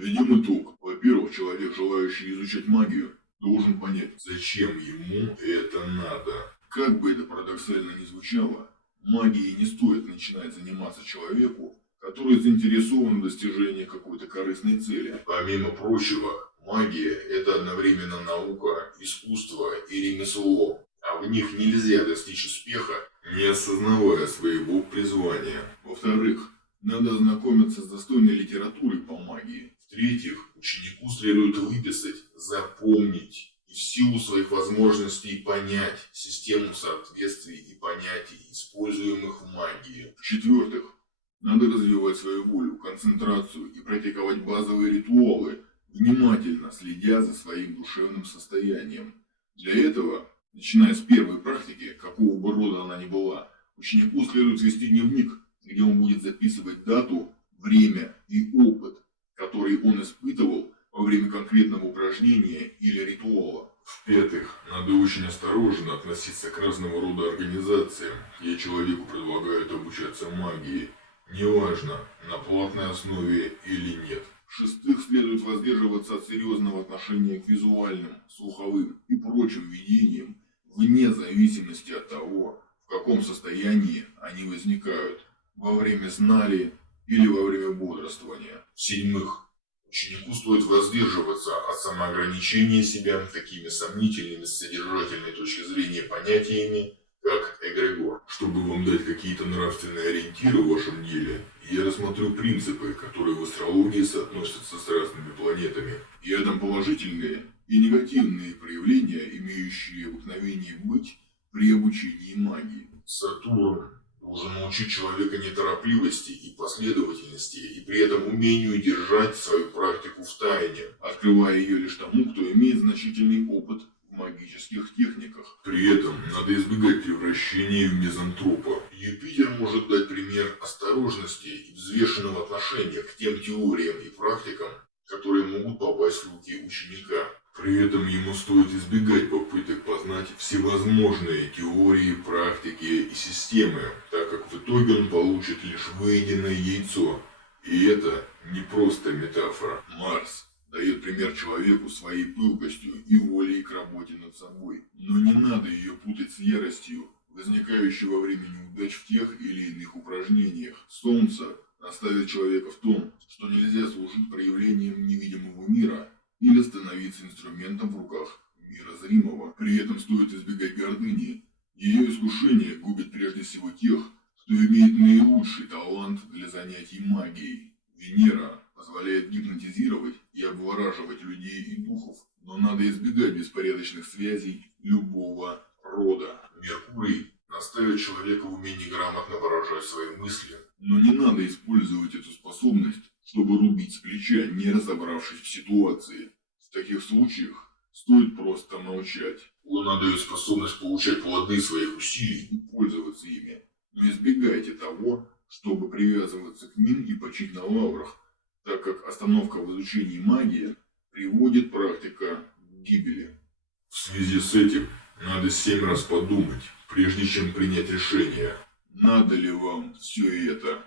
Подведем итог. Во-первых, человек, желающий изучать магию, должен понять, зачем ему это надо. Как бы это парадоксально ни звучало, магией не стоит начинать заниматься человеку, который заинтересован в достижении какой-то корыстной цели. Помимо прочего, магия – это одновременно наука, искусство и ремесло, а в них нельзя достичь успеха, не осознавая своего призвания. Во-вторых, надо ознакомиться с достойной литературой по магии. В-третьих, ученику следует выписать, запомнить и в силу своих возможностей понять систему соответствий и понятий, используемых в магии. В-четвертых, надо развивать свою волю, концентрацию и практиковать базовые ритуалы, внимательно следя за своим душевным состоянием. Для этого, начиная с первой практики, какого бы рода она ни была, ученику следует вести дневник, где он будет записывать дату, время и опыт, который он испытывал во время конкретного упражнения или ритуала. В-пятых, надо очень осторожно относиться к разного рода организациям, где человеку предлагают обучаться магии, неважно, на платной основе или нет. В-шестых, следует воздерживаться от серьезного отношения к визуальным, слуховым и прочим видениям, вне зависимости от того, в каком состоянии они возникают, во время сна ли или во время бодрствования. В-седьмых, ученику стоит воздерживаться от самоограничения себя такими сомнительными с содержательной точки зрения понятиями, как эгрегор. Чтобы вам дать какие-то нравственные ориентиры в вашем деле, я рассмотрю принципы, которые в астрологии соотносятся с разными планетами. Я дам положительные и негативные проявления, имеющие обыкновение быть при обучении магии. Сатурн должен научить человека неторопливости и последовательности, и при этом умению держать свою практику в тайне, открывая ее лишь тому, кто имеет значительный опыт в магических техниках. При этом надо избегать превращения в мизантропа. Юпитер может дать пример осторожности и взвешенного отношения к тем теориям и практикам, которые могут попасть в руки ученика. При этом ему стоит избегать попыток познать всевозможные теории, практики и системы, так как в итоге он получит лишь выеденное яйцо. И это не просто метафора. Марс дает пример человеку своей пылкостью и волей к работе над собой. Но не надо ее путать с яростью, возникающей во время неудач в тех или иных упражнениях. Солнце наставит человека в том, что нельзя служить проявлением невидимого мира или становиться инструментом в руках мира зримого. При этом стоит избегать гордыни. Ее искушение губит прежде всего тех, кто имеет наилучший талант для занятий магией. Венера позволяет гипнотизировать и обвораживать людей и духов, но надо избегать беспорядочных связей любого рода. Меркурий наставит человека в умении грамотно выражать свои мысли, но не надо использовать эту способность, чтобы рубить с плеча, не разобравшись в ситуации. В таких случаях стоит просто молчать. Луна дает способность получать плоды своих усилий и пользоваться ими. Но избегайте того, чтобы привязываться к ним и почить на лаврах, так как остановка в изучении магии приводит практика к гибели. В связи с этим надо 7 раз подумать, прежде чем принять решение, надо ли вам все это.